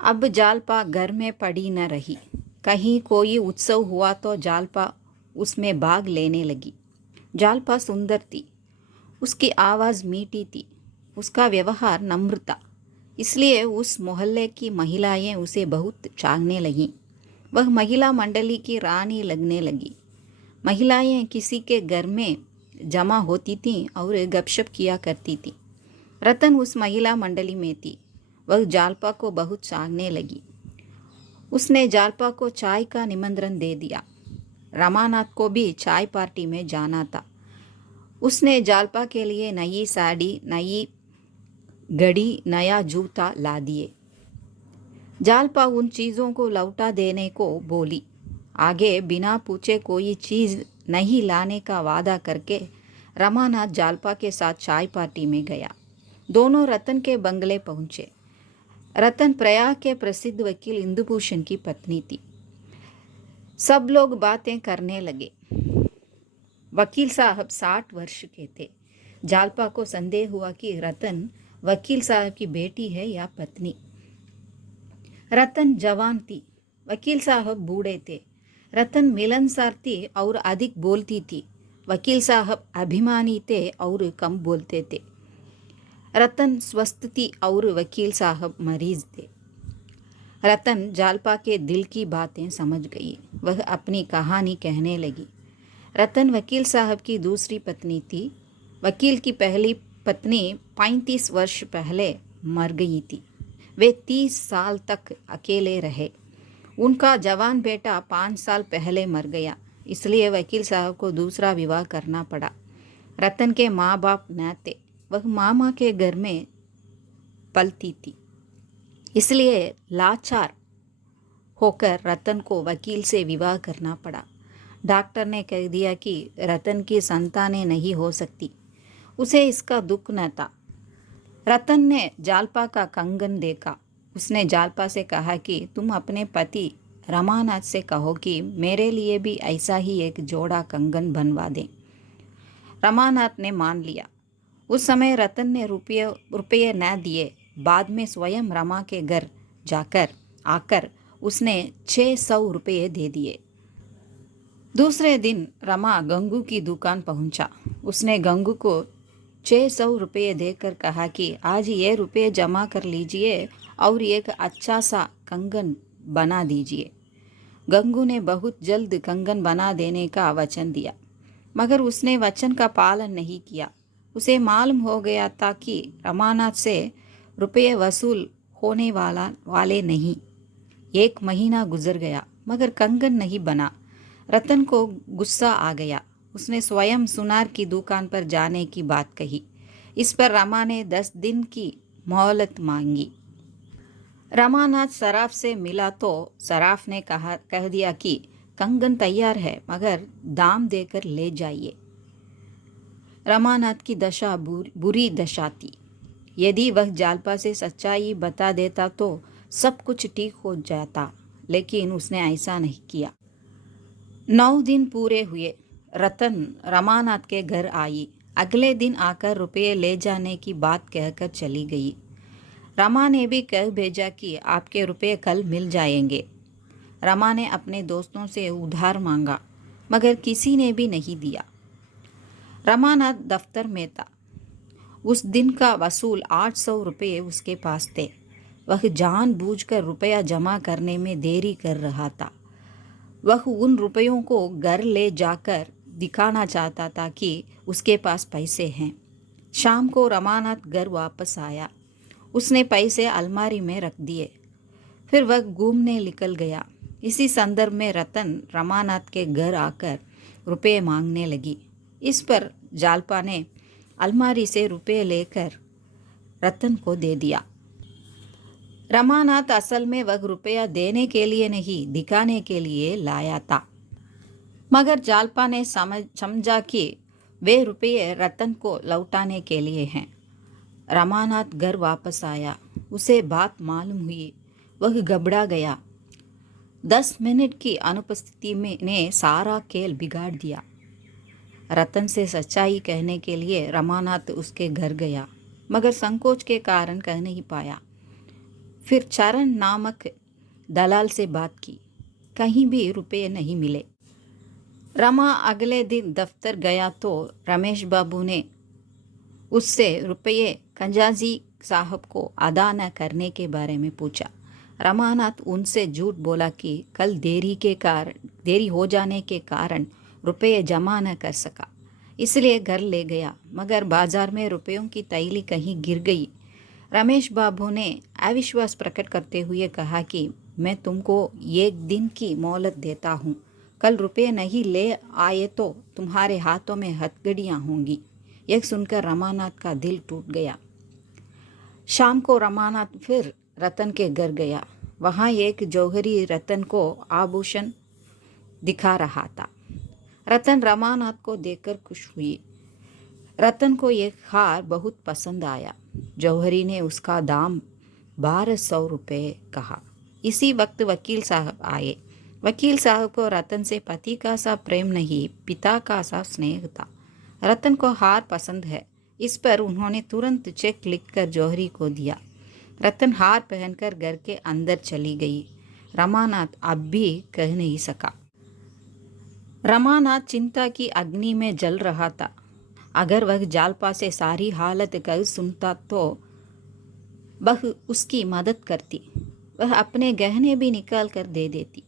अब जालपा घर में पड़ी न रही। कहीं कोई उत्सव हुआ तो जालपा उसमें भाग लेने लगी। जालपा सुंदर थी, उसकी आवाज़ मीठी थी, उसका व्यवहार नम्र था। इसलिए उस मोहल्ले की महिलाएं उसे बहुत चाहने लगीं। वह महिला मंडली की रानी लगने लगी। महिलाएं किसी के घर में जमा होती थीं और गपशप किया करती थीं। रतन उस महिला मंडली में थी। वह जालपा को बहुत चाहने लगी। उसने जालपा को चाय का निमंत्रण दे दिया। रमानाथ को भी चाय पार्टी में जाना था। उसने जालपा के लिए नई साड़ी, नई घड़ी, नया जूता ला दिए। जालपा उन चीज़ों को लौटा देने को बोली। आगे बिना पूछे कोई चीज़ नहीं लाने का वादा करके रमानाथ जालपा के साथ चाय पार्टी में गया। दोनों रतन के बंगले पहुंचे। रतन प्रयाग के प्रसिद्ध वकील इंदुभूषण की पत्नी थी। सब लोग बातें करने लगे। वकील साहब 60 वर्ष के थे। जालपा को संदेह हुआ कि रतन वकील साहब की बेटी है या पत्नी। रतन जवान थी, वकील साहब बूढ़े थे। रतन मिलनसार थी और अधिक बोलती थी। वकील साहब अभिमानी थे और कम बोलते थे। रतन स्वस्थ थी और वकील साहब मरीज थे। रतन जालपा के दिल की बातें समझ गई। वह अपनी कहानी कहने लगी। रतन वकील साहब की दूसरी पत्नी थी। वकील की पहली पत्नी 35 वर्ष पहले मर गई थी। वे 30 साल तक अकेले रहे। उनका जवान बेटा 5 साल पहले मर गया, इसलिए वकील साहब को दूसरा विवाह करना पड़ा। रतन के माँ बाप न थे। वह मामा के घर में पलती थी, इसलिए लाचार होकर रतन को वकील से विवाह करना पड़ा। डॉक्टर ने कह दिया कि रतन की संतानें नहीं हो सकती। उसे इसका दुख न था। रतन ने जालपा का कंगन देखा। उसने जालपा से कहा कि तुम अपने पति रमानाथ से कहो कि मेरे लिए भी ऐसा ही एक जोड़ा कंगन बनवा दें। रमानाथ ने मान लिया। उस समय रतन ने रुपये न दिए। बाद में स्वयं रमा के घर आकर उसने 600 रुपये दे दिए। दूसरे दिन रमा गंगू की दुकान पहुंचा। उसने गंगू को 600 रुपये देकर कहा कि आज ये रुपये जमा कर लीजिए और एक अच्छा सा कंगन बना दीजिए। गंगू ने बहुत जल्द कंगन बना देने का वचन दिया, मगर उसने वचन का पालन नहीं किया। उसे मालूम हो गया था कि रमानाथ से रुपये वसूल होने वाले नहीं। 1 महीना गुजर गया मगर कंगन नहीं बना। रतन को गुस्सा आ गया। उसने स्वयं सुनार की दुकान पर जाने की बात कही। इस पर रमा ने 10 दिन की मोहलत मांगी। रमानाथ सराफ से मिला तो सराफ ने कह दिया कि कंगन तैयार है, मगर दाम देकर ले जाइए। रमानाथ की दशा बुरी दशा थी। यदि वह जालपा से सच्चाई बता देता तो सब कुछ ठीक हो जाता, लेकिन उसने ऐसा नहीं किया। 9 दिन पूरे हुए। रतन रमानाथ के घर आई। अगले दिन आकर रुपये ले जाने की बात कहकर चली गई। रमा ने भी कह भेजा कि आपके रुपये कल मिल जाएंगे। रमा ने अपने दोस्तों से उधार मांगा, मगर किसी ने भी नहीं दिया। रमानाथ दफ्तर में था। उस दिन का वसूल 800 रुपये उसके पास थे। वह जानबूझकर रुपया जमा करने में देरी कर रहा था। वह उन रुपयों को घर ले जाकर दिखाना चाहता था कि उसके पास पैसे हैं। शाम को रमानाथ घर वापस आया। उसने पैसे अलमारी में रख दिए। फिर वह घूमने निकल गया। इसी संदर्भ में रतन रमानाथ के घर आकर रुपये मांगने लगी। इस पर जालपा ने अलमारी से रुपये लेकर रतन को दे दिया। रमानाथ असल में वह रुपया देने के लिए नहीं, दिखाने के लिए लाया था, मगर जालपा ने समझा कि वे रुपये रतन को लौटाने के लिए हैं। रमानाथ घर वापस आया। उसे बात मालूम हुई। वह घबरा गया। 10 मिनट की अनुपस्थिति में ने सारा खेल बिगाड़ दिया। रतन से सच्चाई कहने के लिए रमानाथ उसके घर गया, मगर संकोच के कारण कह नहीं पाया। फिर चरण नामक दलाल से बात की। कहीं भी रुपये नहीं मिले। रमा अगले दिन दफ्तर गया तो रमेश बाबू ने उससे रुपये खंजाजी साहब को अदा न करने के बारे में पूछा। रमानाथ उनसे झूठ बोला कि कल देरी हो जाने के कारण रुपये जमा न कर सका, इसलिए घर ले गया, मगर बाजार में रुपयों की थैली कहीं गिर गई। रमेश बाबू ने अविश्वास प्रकट करते हुए कहा कि मैं तुमको 1 दिन की मोहलत देता हूँ, कल रुपये नहीं ले आए तो तुम्हारे हाथों में हथकड़ियाँ होंगी। यह सुनकर रमानाथ का दिल टूट गया। शाम को रमानाथ फिर रतन के घर गया। वहाँ एक जौहरी रतन को आभूषण दिखा रहा था। रतन रमानाथ को देखकर खुश हुई। रतन को एक हार बहुत पसंद आया। जौहरी ने उसका दाम 1200 रुपये कहा। इसी वक्त वकील साहब आए। वकील साहब को रतन से पति का सा प्रेम नहीं, पिता का सा स्नेह था। रतन को हार पसंद है, इस पर उन्होंने तुरंत चेक लिखकर जौहरी को दिया। रतन हार पहनकर घर के अंदर चली गई। रमानाथ अब भी कह नहीं सका। रमानाथ चिंता की अग्नि में जल रहा था। अगर वह जालपा से सारी हालत कह सुनता तो वह उसकी मदद करती। वह अपने गहने भी निकाल कर दे देती।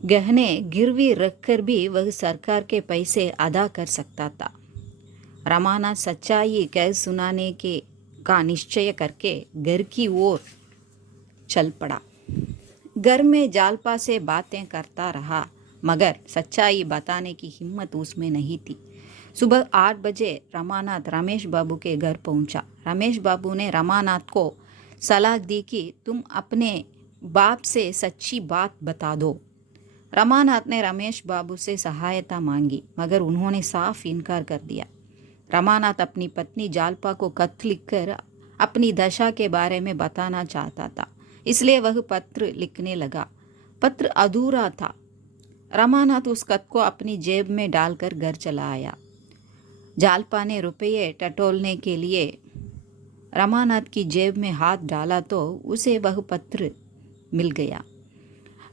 गहने गिरवी रखकर भी वह सरकार के पैसे अदा कर सकता था। रमानाथ सच्चाई कह सुनाने के का निश्चय करके घर की ओर चल पड़ा। घर में जालपा से बातें करता रहा, मगर सच्चाई बताने की हिम्मत उसमें नहीं थी। सुबह 8 बजे रमानाथ रमेश बाबू के घर पहुंचा। रमेश बाबू ने रमानाथ को सलाह दी कि तुम अपने बाप से सच्ची बात बता दो। रमानाथ ने रमेश बाबू से सहायता मांगी, मगर उन्होंने साफ इनकार कर दिया। रमानाथ अपनी पत्नी जालपा को खत लिखकर अपनी दशा के बारे में बताना चाहता था, इसलिए वह पत्र लिखने लगा। पत्र अधूरा था। रमानाथ उस खत को अपनी जेब में डालकर घर चला आया। जालपा ने रुपये टटोलने के लिए रमानाथ की जेब में हाथ डाला तो उसे वह पत्र मिल गया।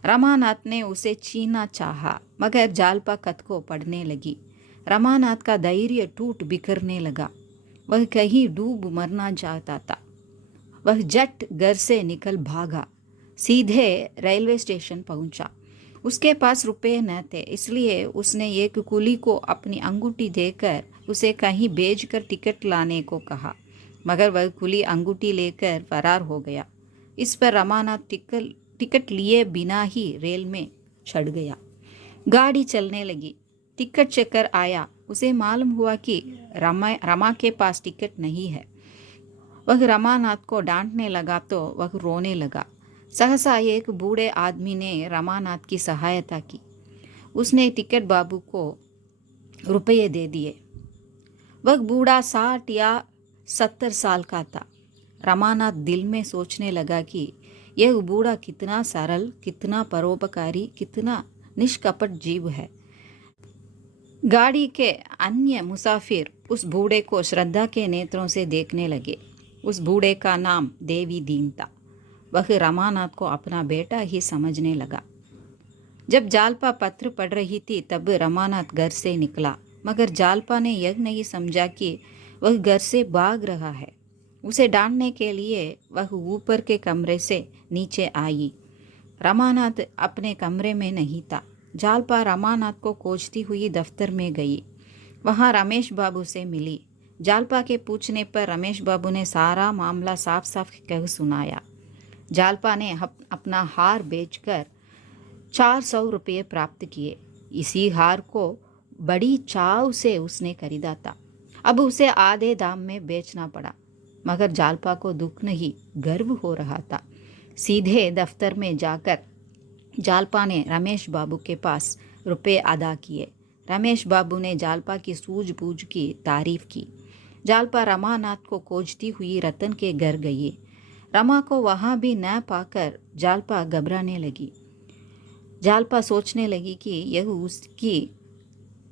रमानाथ ने उसे छीना चाहा, मगर जालपा खत को पढ़ने लगी। रमानाथ का धैर्य टूट बिखरने लगा। वह कहीं डूब मरना चाहता था। वह झट घर से निकल भागा, सीधे रेलवे स्टेशन पहुंचा। उसके पास रुपये न थे, इसलिए उसने एक कुली को अपनी अंगूठी देकर उसे कहीं भेजकर टिकट लाने को कहा, मगर वह कुली अंगूठी लेकर फरार हो गया। इस पर रमानाथ टिकट लिए बिना ही रेल में चढ़ गया। गाड़ी चलने लगी। टिकट चेकर आया। उसे मालूम हुआ कि रमा के पास टिकट नहीं है। वह रमानाथ को डांटने लगा तो वह रोने लगा। सहसा एक बूढ़े आदमी ने रमानाथ की सहायता की। उसने टिकट बाबू को रुपये दे दिए। वह बूढ़ा 60 या 70 साल का था। रमानाथ दिल में सोचने लगा कि यह बूढ़ा कितना सरल, कितना परोपकारी, कितना निष्कपट जीव है। गाड़ी के अन्य मुसाफिर उस बूढ़े को श्रद्धा के नेत्रों से देखने लगे। उस बूढ़े का नाम देवी दीन था। वह रमानाथ को अपना बेटा ही समझने लगा। जब जालपा पत्र पढ़ रही थी तब रमानाथ घर से निकला, मगर जालपा ने यह नहीं समझा कि वह घर से भाग रहा है। उसे डांटने के लिए वह ऊपर के कमरे से नीचे आई। रमानाथ अपने कमरे में नहीं था। जालपा रमानाथ को खोजती हुई दफ्तर में गई। वहाँ रमेश बाबू से मिली। जालपा के पूछने पर रमेश बाबू ने सारा मामला साफ साफ कह सुनाया। जालपा ने अपना हार बेचकर 400 रुपये प्राप्त किए। इसी हार को बड़ी चाव से उसने खरीदा था। अब उसे आधे दाम में बेचना पड़ा, मगर जालपा को दुख नहीं, गर्व हो रहा था। सीधे दफ्तर में जाकर जालपा ने रमेश बाबू के पास रुपये अदा किए। रमेश बाबू ने जालपा की सूझबूझ की तारीफ की। जालपा रमानाथ को खोजती हुई रतन के घर गई। रमा को वहाँ भी न पाकर जालपा घबराने लगी। जालपा सोचने लगी कि यह उसकी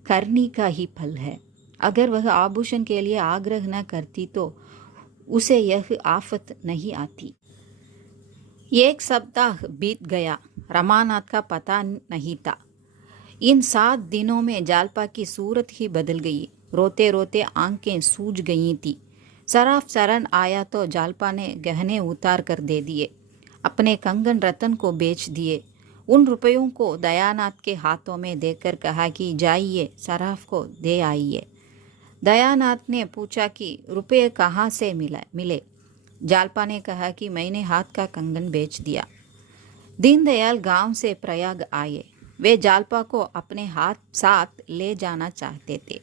करनी का ही फल है। अगर वह आभूषण के लिए आग्रह न करती तो उसे यह आफत नहीं आती। एक सप्ताह बीत गया। रमानाथ का पता नहीं था। इन 7 दिनों में जालपा की सूरत ही बदल गई। रोते रोते आंखें सूज गई थी। सराफ चरण आया तो जालपा ने गहने उतार कर दे दिए। अपने कंगन रतन को बेच दिए। उन रुपयों को दयानाथ के हाथों में देकर कहा कि जाइए सराफ को दे आइए। दयानाथ ने पूछा कि रुपये कहाँ से मिले। जालपा ने कहा कि मैंने हाथ का कंगन बेच दिया। दीनदयाल गांव से प्रयाग आए। वे जालपा को अपने हाथ साथ ले जाना चाहते थे,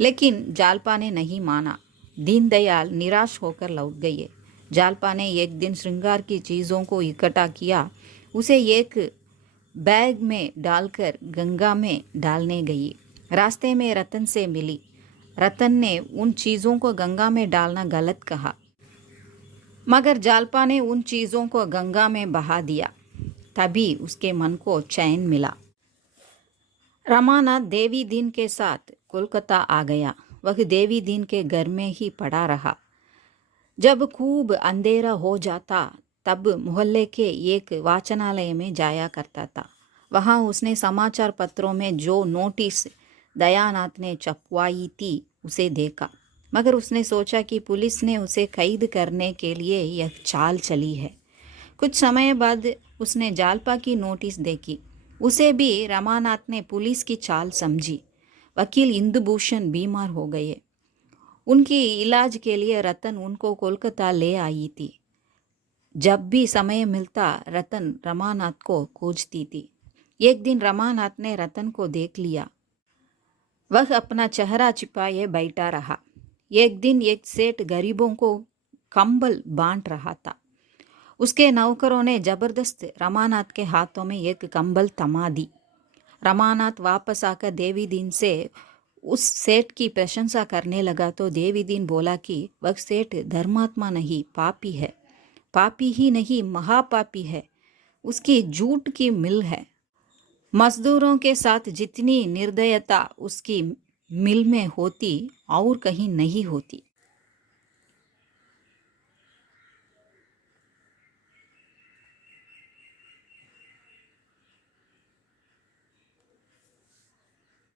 लेकिन जालपा ने नहीं माना। दीनदयाल निराश होकर लौट गए। जालपा ने एक दिन श्रृंगार की चीज़ों को इकट्ठा किया। उसे एक बैग में डालकर गंगा में डालने गई। रास्ते में रतन से मिली। रतन ने उन चीज़ों को गंगा में डालना गलत कहा, मगर जालपा ने उन चीज़ों को गंगा में बहा दिया। तभी उसके मन को चैन मिला। रमानाथ देवी दीन के साथ कोलकाता आ गया। वह देवी दीन के घर में ही पड़ा रहा। जब खूब अंधेरा हो जाता तब मोहल्ले के एक वाचनालय में जाया करता था। वहाँ उसने समाचार पत्रों में जो नोटिस दयानाथ ने छपवाई थी उसे देखा, मगर उसने सोचा कि पुलिस ने उसे कैद करने के लिए यह चाल चली है। कुछ समय बाद उसने जालपा की नोटिस देखी। उसे भी रमानाथ ने पुलिस की चाल समझी। वकील इंदुभूषण बीमार हो गए। उनकी इलाज के लिए रतन उनको कोलकाता ले आई थी। जब भी समय मिलता रतन रमानाथ को खोजती थी। एक दिन रमानाथ ने रतन को देख लिया। वह अपना चेहरा छिपाए बैठा रहा। एक दिन एक सेठ गरीबों को कंबल बांट रहा था। उसके नौकरों ने जबरदस्त रमानाथ के हाथों में एक कंबल थमा दी। रमानाथ वापस आकर देवी दीन से उस सेठ की प्रशंसा करने लगा तो देवी दीन बोला कि वह सेठ धर्मात्मा नहीं, पापी है। पापी ही नहीं, महापापी है। उसकी झूठ की मिल है। मजदूरों के साथ जितनी निर्दयता उसकी मिल में होती और कहीं नहीं होती।